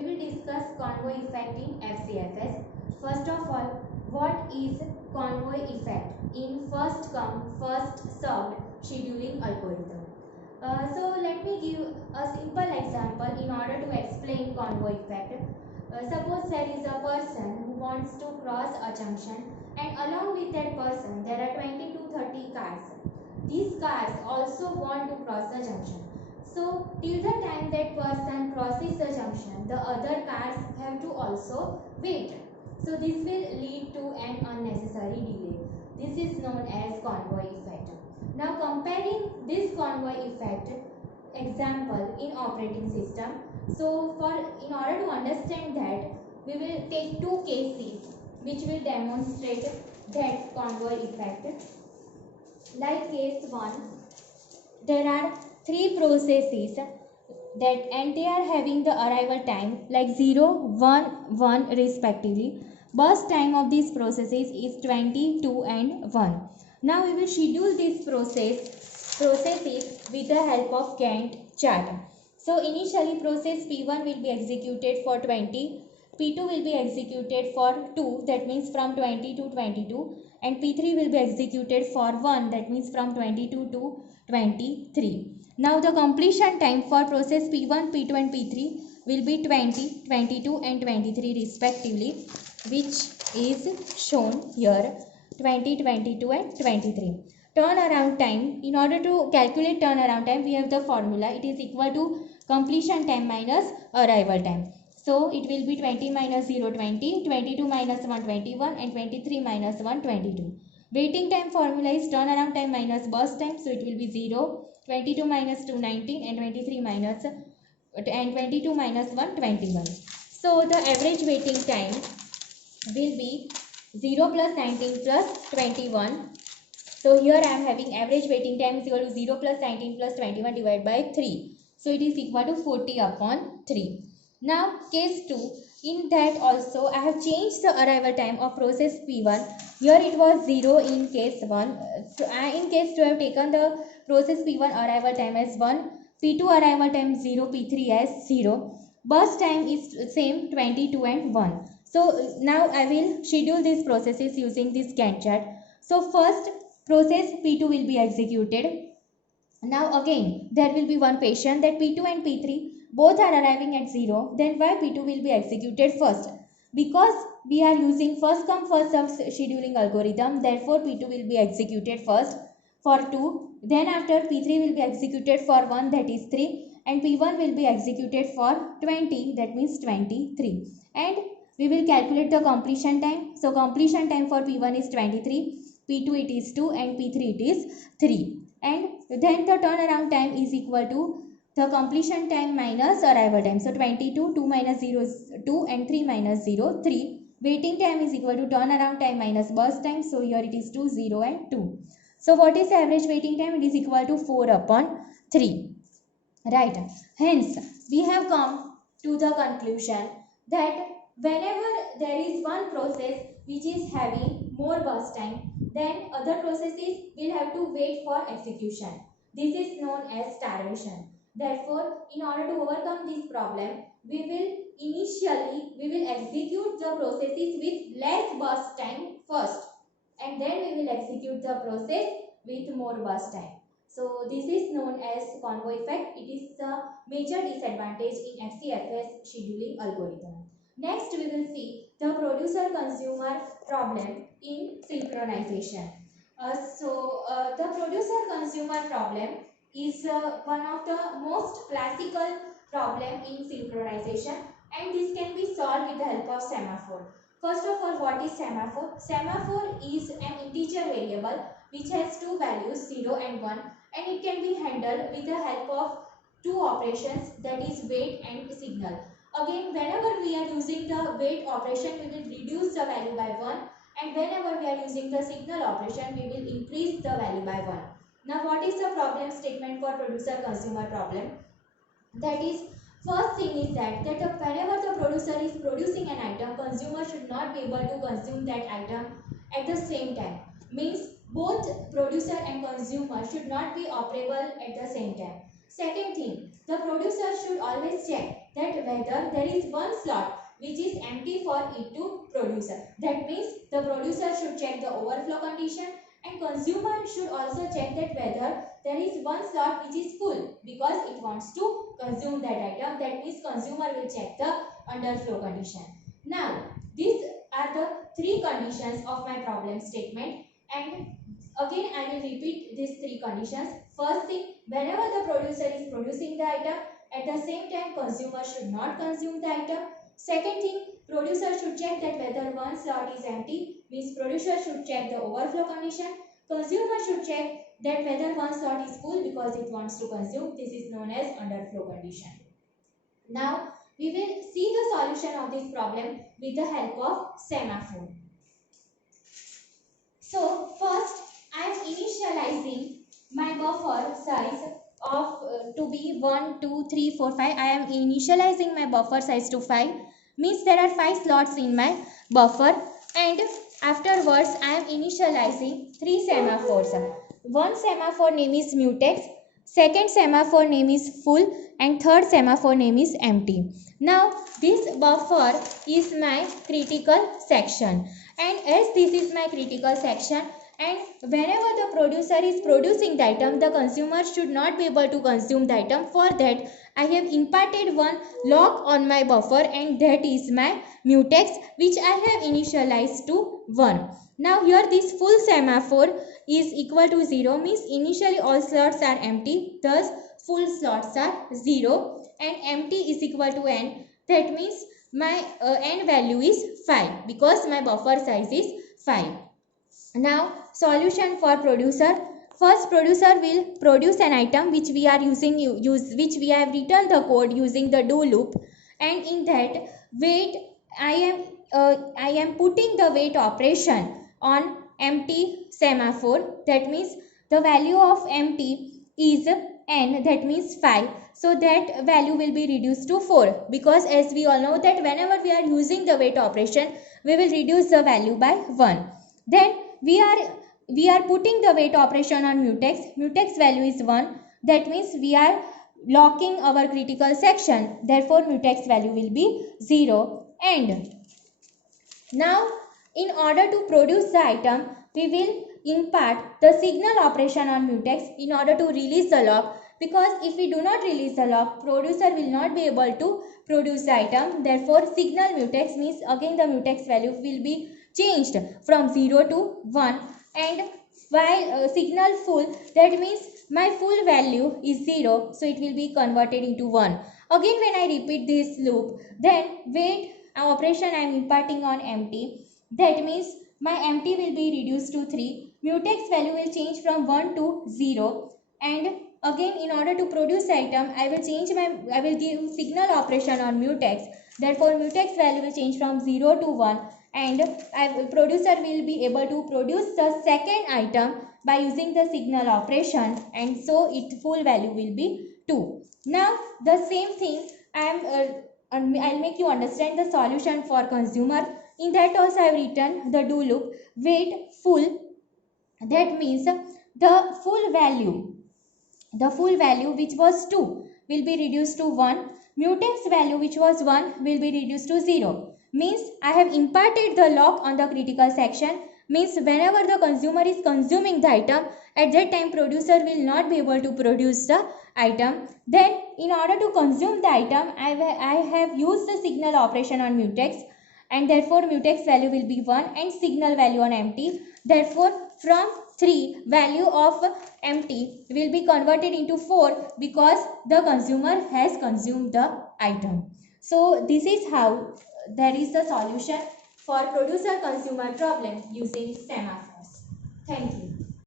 we will discuss convoy effect in FCFS. First of all, what is convoy effect in first come first served scheduling algorithm? So let me give a simple example in order to explain convoy effect. Suppose there is a person who wants to cross a junction, and along with that person there are 20 to 30 cars. These cars also want to cross the junction. So till the time that person crosses the junction, the other cars have to also wait. So this will lead to an unnecessary delay. This is known as convoy effect. Now comparing this convoy effect example in operating system. So in order to understand that, we will take two cases which will demonstrate that convoy effect. Like case 1, there are three processes that and they are having the arrival time like 0, 1, 1 respectively. Burst time of these processes is 20, 2 and 1. Now we will schedule these processes with the help of Gantt chart. So initially process P1 will be executed for 20, P2 will be executed for 2, that means from 20 to 22, and P3 will be executed for 1, that means from 22 to 23. Now the completion time for process P1, P2 and P3 will be 20, 22 and 23 respectively, which is shown here 20, 22 and 23. Turnaround time, in order to calculate turnaround time, we have the formula. It is equal to completion time minus arrival time. So it will be 20 minus 0, 20, 22 minus 1, 21 and 23 minus 1, 22. Waiting time formula is turnaround time minus burst time. So it will be 0, 22 minus 2, 19 and 23 minus and 22 minus 1, 21. So the average waiting time will be 0 plus 19 plus 21. So here I am having average waiting time is equal to 0 plus 19 plus 21 divided by 3. So it is equal to 40 upon 3. Now case 2, in that also I have changed the arrival time of process P1. Here it was 0 in case 1. So in case 2 I have taken the process P1 arrival time as 1. P2 arrival time 0, P3 as 0. Burst time is same 22 and 1. So now I will schedule these processes using this Gantt chart. So first process P2 will be executed. Now again there will be one patient that P2 and P3 both are arriving at 0. Then why P2 will be executed first? Because we are using first come first served scheduling algorithm, therefore P2 will be executed first for 2. Then after P3 will be executed for 1, that is 3, and P1 will be executed for 20, that means 23. And we will calculate the completion time. So completion time for P1 is 23, P2 it is 2 and P3 it is 3. And then the turnaround time is equal to the completion time minus arrival time. So 22, 2 minus 0 is 2 and 3 minus 0, 3. Waiting time is equal to turnaround time minus burst time. So here it is 2, 0 and 2. So what is the average waiting time? It is equal to 4 upon 3. Right. Hence, we have come to the conclusion that whenever there is one process which is having more burst time, then other processes will have to wait for execution. This is known as starvation. Therefore, in order to overcome this problem, we will execute the processes with less burst time first, and then we will execute the process with more burst time. So this is known as convoy effect. It is the major disadvantage in FCFS scheduling algorithm. Next, we will see the producer-consumer problem in synchronization. The producer-consumer problem is one of the most classical problem in synchronization, and this can be solved with the help of semaphore. First of all, what is semaphore? Semaphore is an integer variable which has two values 0 and 1, and it can be handled with the help of two operations, that is wait and signal. Again, whenever we are using the wait operation, we will reduce the value by 1, and whenever we are using the signal operation, we will increase the value by 1. Now what is the problem statement for producer consumer problem? That is, first thing is that whenever the producer is producing an item, consumer should not be able to consume that item at the same time. Means both producer and consumer should not be operable at the same time. Second thing, the producer should always check that whether there is one slot which is empty for it to producer. That means the producer should check the overflow condition, and consumer should also check that whether there is one slot which is full because it wants to consume that item. That means consumer will check the underflow condition. Now these are the three conditions of my problem statement, and again I will repeat these three conditions. First thing, whenever the producer is producing the item, at the same time consumer should not consume the item. Second thing, producer should check that whether one slot is empty, means producer should check the overflow condition. Consumer should check that whether one slot is full because it wants to consume. This is known as underflow condition. Now we will see the solution of this problem with the help of semaphore. So first I am initializing my buffer size of to be 1, 2, 3, 4, 5. I am initializing my buffer size to 5. Means there are 5 slots in my buffer, and afterwards I am initializing 3 semaphores. One semaphore name is mutex, second semaphore name is full, and third semaphore name is empty. Now this buffer is my critical section, and as this is my critical section, and whenever the producer is producing the item, the consumer should not be able to consume the item. For that I have imparted one lock on my buffer, and that is my mutex, which I have initialized to 1. Now here this full semaphore is equal to 0, means initially all slots are empty, thus full slots are 0, and empty is equal to n. That means my n value is 5 because my buffer size is 5. Now solution for producer. First, producer will produce an item which we are which we have written the code using the do loop, and in that wait I am putting the wait operation on empty semaphore. That means the value of empty is n, that means 5. So that value will be reduced to 4, because as we all know that whenever we are using the wait operation, we will reduce the value by 1. Then we are putting the wait operation on mutex. Mutex value is 1. That means we are locking our critical section. Therefore mutex value will be 0. And now in order to produce the item, we will impart the signal operation on mutex in order to release the lock, because if we do not release the lock, producer will not be able to produce the item. Therefore signal mutex means again the mutex value will be changed from 0 to 1, and while signal full, that means my full value is 0, so it will be converted into 1. Again when I repeat this loop, then wait operation I am imparting on empty. That means my empty will be reduced to 3. Mutex value will change from 1 to 0, and again in order to produce the item, I will give signal operation on mutex. Therefore mutex value will change from 0 to 1, and producer will be able to produce the second item by using the signal operation, and so its full value will be 2. Now the same thing I'll make you understand the solution for consumer. In that also I have written the do loop wait full. That means the full value which was 2 will be reduced to 1. Mutex value which was 1 will be reduced to 0. Means I have imparted the lock on the critical section. Means whenever the consumer is consuming the item, at that time producer will not be able to produce the item. Then in order to consume the item, I have used the signal operation on mutex, and therefore mutex value will be 1 and signal value on empty. Therefore from 3, value of empty will be converted into 4 because the consumer has consumed the item. So this is how there is the solution for producer consumer problem using semaphores. Thank you.